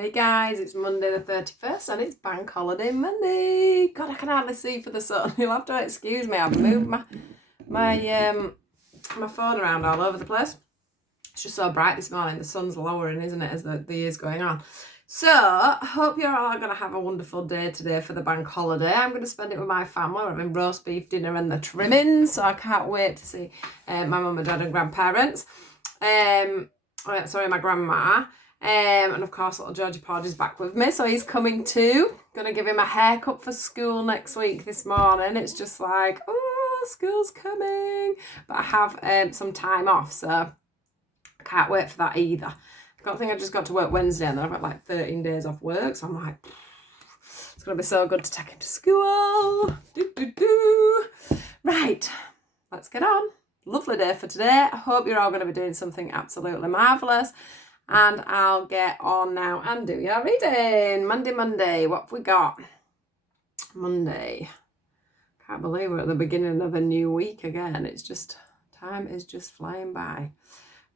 Hey guys, it's Monday the 31st and it's Bank Holiday Monday. God, I can hardly see for the sun. You'll have to excuse me. I've moved my phone around all over the place. It's just so bright this morning. The sun's lowering, isn't it, as the year's going on. So, I hope you're all going to have a wonderful day today for the bank holiday. I'm going to spend it with my family. We're having roast beef dinner and the trimmings, so I can't wait to see my mum and dad and grandparents. My grandma. And of course, little Georgie Porgy's back with me, so he's coming too. Gonna give him a haircut for school next week this morning. It's just like, oh, school's coming. But I have some time off, so I can't wait for that either. I think I just got to work Wednesday and then I've got like 13 days off work, so I'm like, it's gonna be so good to take him to school. Right, let's get on. Lovely day for today. I hope you're all going to be doing something absolutely marvellous. And I'll get on now and do your reading. Monday, what have we got? Monday. Can't believe we're at the beginning of a new week again. It's just, time is just flying by.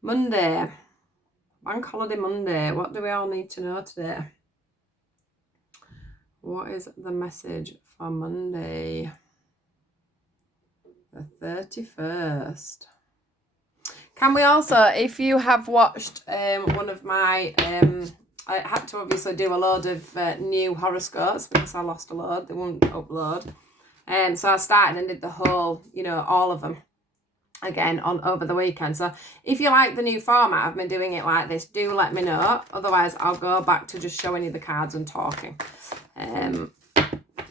Monday. Bank Holiday Monday. What do we all need to know today? What is the message for Monday? The 31st. Can we also, if you have watched one of my, I had to obviously do a load of new horoscopes because I lost a load, they wouldn't upload. So I started and did the whole, all of them again over the weekend. So if you like the new format, I've been doing it like this, do let me know. Otherwise, I'll go back to just showing you the cards and talking.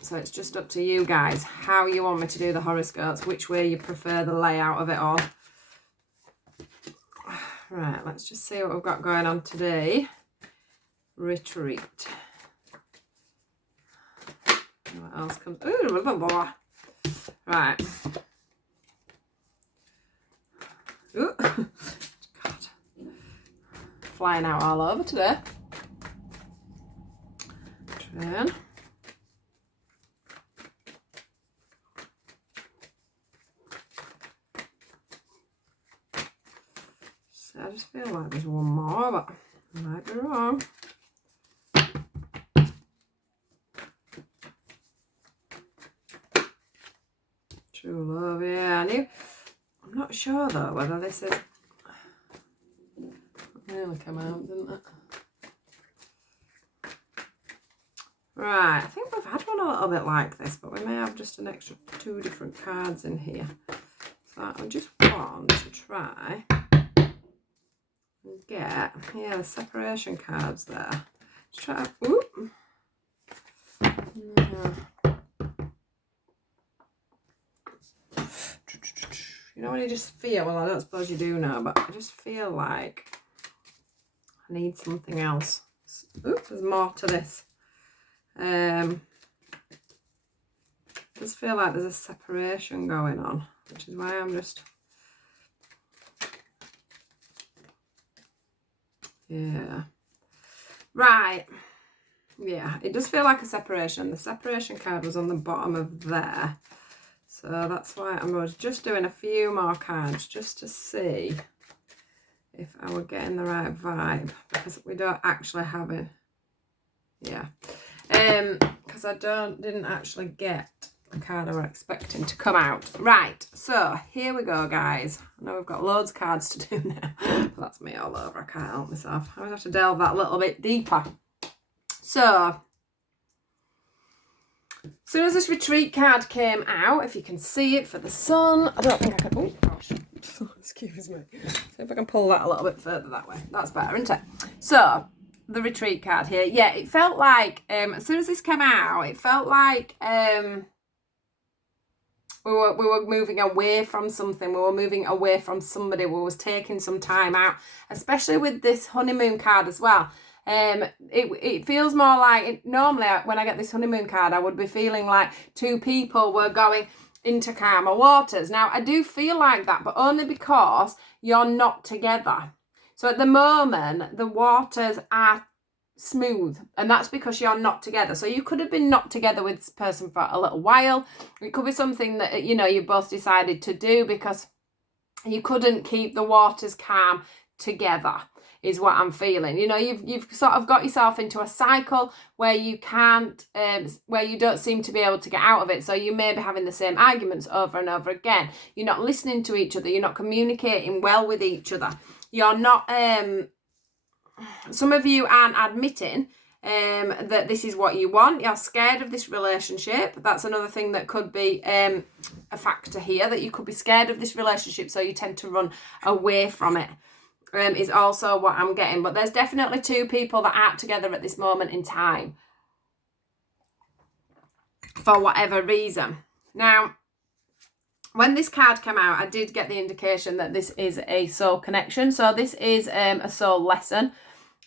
So it's just up to you guys, how you want me to do the horoscopes, which way you prefer the layout of it all. Right, let's just see what we've got going on today. Retreat. What else comes? Ooh, blah, blah, blah. Right. Ooh. God. Flying out all over today. Train. I just feel like there's one more, but I might be wrong. True love, yeah. I'm not sure though whether this is. It nearly came out, didn't it? Right, I think we've had one a little bit like this, but we may have just an extra 2 different cards in here. So I just want to try. Get the separation cards there. Let's try. Ooh. Yeah. You know when you just feel, well, I don't suppose you do know, but I just feel like I need something else. Oops, there's more to this. I just feel like there's a separation going on, which is why I'm just. Yeah. Right. Yeah, it does feel like a separation. The separation card was on the bottom of there. So that's why I was just doing a few more cards just to see if I were getting the right vibe. Because we don't actually have it. Yeah. Because I didn't actually get the card I was expecting to come out. Right, so here we go, guys. I know we've got loads of cards to do now. That's me all over. I can't help myself. I always have to delve that little bit deeper. So, as soon as this retreat card came out, if you can see it for the sun, I don't think I can. Oh gosh, excuse me. See if I can pull that a little bit further that way. That's better, isn't it? So, the retreat card here. Yeah, it felt like as soon as this came out, it felt like we were moving away from something. We were moving away from somebody. We was taking some time out, especially with this honeymoon card as well. It feels more like normally when I get this honeymoon card, I would be feeling like 2 people were going into calmer waters. Now I do feel like that, but only because you're not together. So at the moment, the waters are smooth, and that's because you're not together. So you could have been not together with this person for a little while. It could be something that you both decided to do because you couldn't keep the waters calm together. is what I'm feeling. You know, you've sort of got yourself into a cycle where you can't, where you don't seem to be able to get out of it. So you may be having the same arguments over and over again. You're not listening to each other. You're not communicating well with each other. You're not, some of you aren't admitting that this is what you want. You're scared of this relationship. That's another thing that could be a factor here, that you could be scared of this relationship, so you tend to run away from it, is also what I'm getting. But there's definitely two people that aren't together at this moment in time for whatever reason. Now, when this card came out, I did get the indication that this is a soul connection. So this is a soul lesson.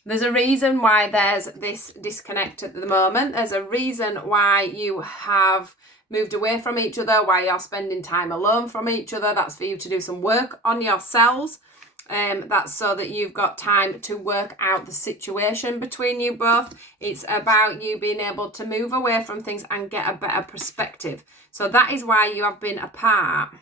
There's a reason why there's this disconnect at the moment. There's a reason why you have moved away from each other, why you're spending time alone from each other. That's for you to do some work on yourselves. That's so that you've got time to work out the situation between you both. It's about you being able to move away from things and get a better perspective. So that is why you have been apart.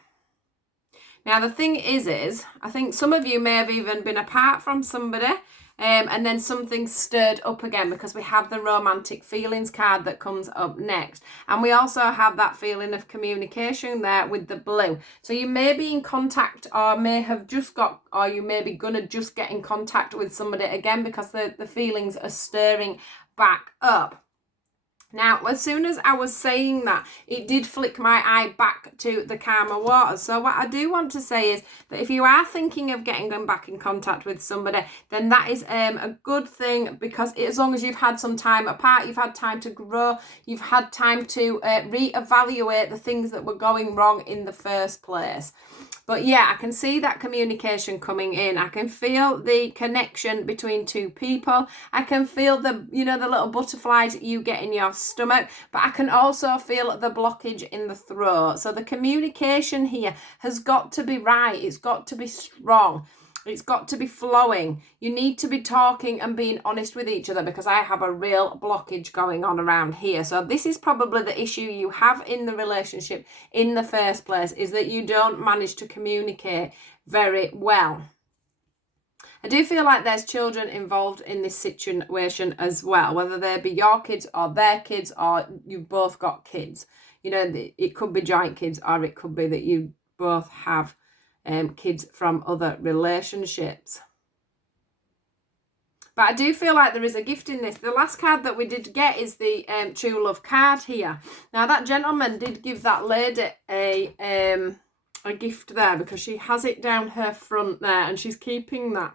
Now, the thing is, I think some of you may have even been apart from somebody, and then something stirred up again, because we have the romantic feelings card that comes up next. And we also have that feeling of communication there with the blue. So you may be in contact, or may have just got, or you may be going to just get in contact with somebody again, because the feelings are stirring back up. Now, as soon as I was saying that, it did flick my eye back to the Karma Waters. So what I do want to say is that if you are thinking of getting back in contact with somebody, then that is a good thing, because as long as you've had some time apart, you've had time to grow, you've had time to reevaluate the things that were going wrong in the first place. But yeah, I can see that communication coming in. I can feel the connection between two people. I can feel the, you know, the little butterflies you get in your stomach, but I can also feel the blockage in the throat. So the communication here has got to be right. It's got to be strong. It's got to be flowing. You need to be talking and being honest with each other, because I have a real blockage going on around here. So this is probably the issue you have in the relationship in the first place, is that you don't manage to communicate very well. I do feel like there's children involved in this situation as well, whether they be your kids or their kids, or you've both got kids. You know, it could be joint kids, or it could be that you both have kids from other relationships. But I do feel like there is a gift in this. The last card that we did get is the True Love card here. Now, that gentleman did give that lady a gift there, because she has it down her front there, and she's keeping that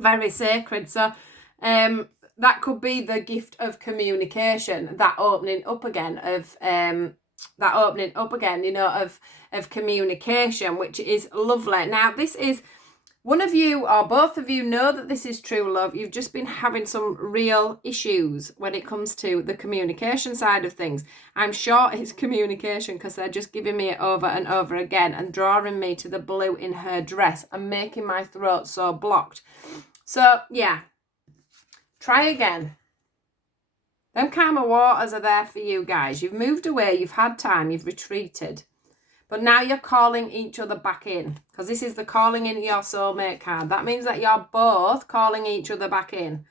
very sacred. So that could be the gift of communication, that opening up again of you know, of communication, which is lovely. Now, this is one of you or both of you know that this is true love. You've just been having some real issues when it comes to the communication side of things. I'm sure it's communication, because they're just giving me it over and over again and drawing me to the blue in her dress and making my throat so blocked. So, yeah, try again. Them Karma Waters are there for you guys. You've moved away, you've had time, you've retreated. But now you're calling each other back in, because this is the calling in your soulmate card. That means that you're both calling each other back in.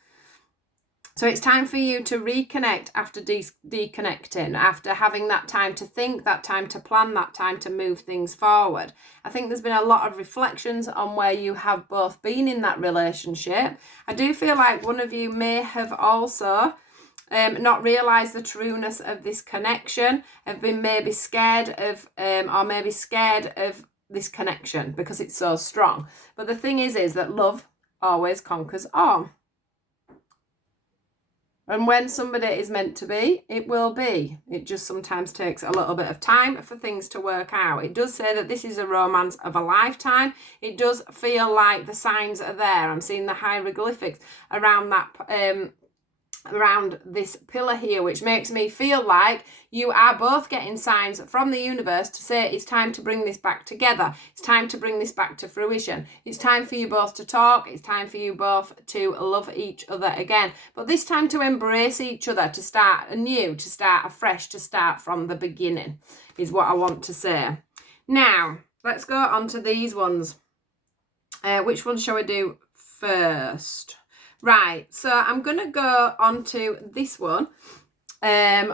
So it's time for you to reconnect after deconnecting, after having that time to think, that time to plan, that time to move things forward. I think there's been a lot of reflections on where you have both been in that relationship. I do feel like one of you may have also not realised the trueness of this connection, have been maybe scared of, or maybe scared of this connection because it's so strong. But the thing is that love always conquers all. And when somebody is meant to be, it will be. It just sometimes takes a little bit of time for things to work out. It does say that this is a romance of a lifetime. It does feel like the signs are there. I'm seeing the hieroglyphics around that, around this pillar here, which makes me feel like you are both getting signs from the universe to say it's time to bring this back together. It's time to bring this back to fruition. It's time for you both to talk. It's time for you both to love each other again. But this time to embrace each other, to start anew, to start afresh, to start from the beginning is what I want to say. Now, let's go on to these ones. Which one shall we do first. Right, so I'm going to go on to this one,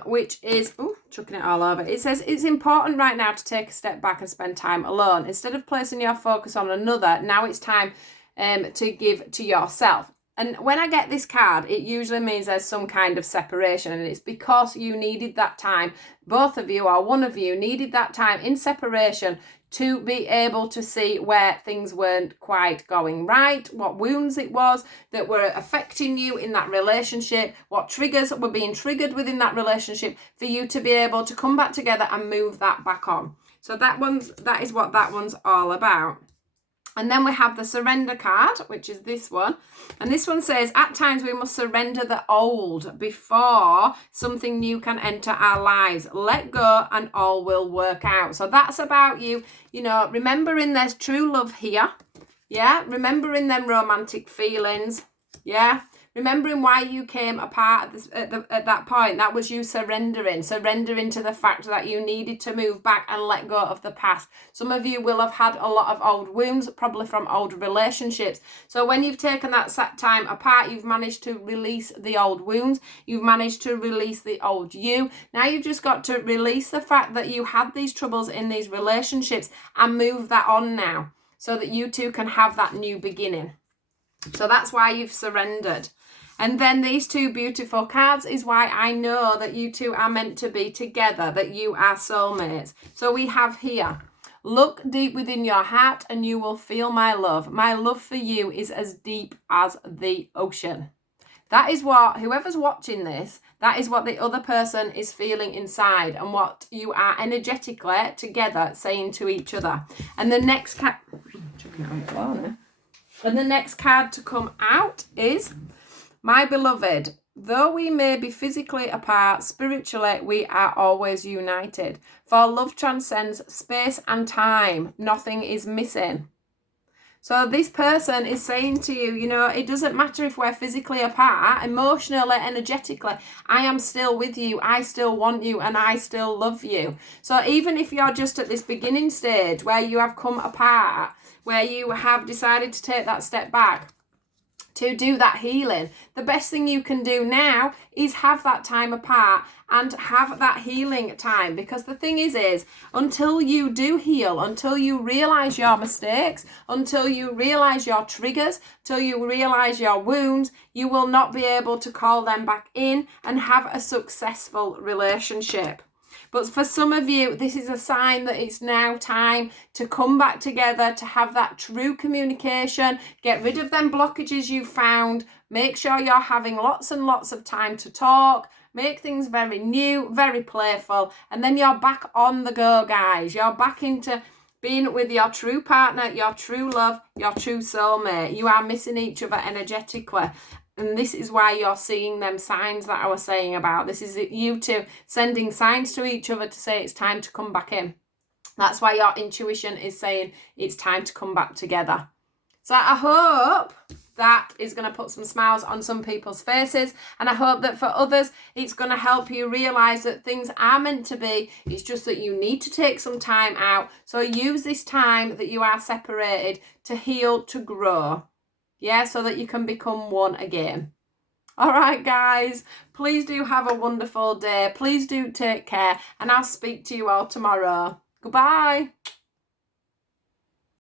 which is, chucking it all over. It says, it's important right now to take a step back and spend time alone. Instead of placing your focus on another, now it's time to give to yourself. And when I get this card, it usually means there's some kind of separation, and it's because you needed that time. Both of you or one of you needed that time in separation to be able to see where things weren't quite going right, what wounds it was that were affecting you in that relationship, what triggers were being triggered within that relationship, for you to be able to come back together and move that back on. So that is what that one's all about. And then we have the surrender card, which is this one. And this one says, at times we must surrender the old before something new can enter our lives. Let go and all will work out. So that's about you, remembering there's true love here. Yeah, remembering them romantic feelings. Yeah, remembering why you came apart at that point. That was you surrendering to the fact that you needed to move back and let go of the past. Some of you will have had a lot of old wounds, probably from old relationships. So when you've taken that time apart, you've managed to release the old wounds. You've managed to release the old you. Now you've just got to release the fact that you had these troubles in these relationships and move that on now, so that you two can have that new beginning. So that's why you've surrendered. And then these two beautiful cards is why I know that you two are meant to be together, that you are soulmates. So we have here, look deep within your heart and you will feel my love. My love for you is as deep as the ocean. That is what, whoever's watching this, that is what the other person is feeling inside and what you are energetically together saying to each other. And the next card, chucking it on the floor now. And the next card to come out is, my beloved, though we may be physically apart, spiritually we are always united. For love transcends space and time. Nothing is missing. So this person is saying to you, it doesn't matter if we're physically apart, emotionally, energetically, I am still with you, I still want you, and I still love you. So even if you're just at this beginning stage where you have come apart, where you have decided to take that step back, to do that healing, the best thing you can do now is have that time apart and have that healing time. Because the thing is until you do heal, until you realize your mistakes, until you realize your triggers, until you realize your wounds, you will not be able to call them back in and have a successful relationship. But for some of you, this is a sign that it's now time to come back together, to have that true communication, get rid of them blockages you found, make sure you're having lots and lots of time to talk, make things very new, very playful, and then you're back on the go, guys. You're back into being with your true partner, your true love, your true soulmate. You are missing each other energetically. And this is why you're seeing them signs that I was saying about. This is you two sending signs to each other to say it's time to come back in. That's why your intuition is saying it's time to come back together. So I hope that is going to put some smiles on some people's faces. And I hope that for others, it's going to help you realize that things are meant to be. It's just that you need to take some time out. So use this time that you are separated to heal, to grow. Yeah, so that you can become one again. All right, guys, please do have a wonderful day. Please do take care, and I'll speak to you all tomorrow. Goodbye.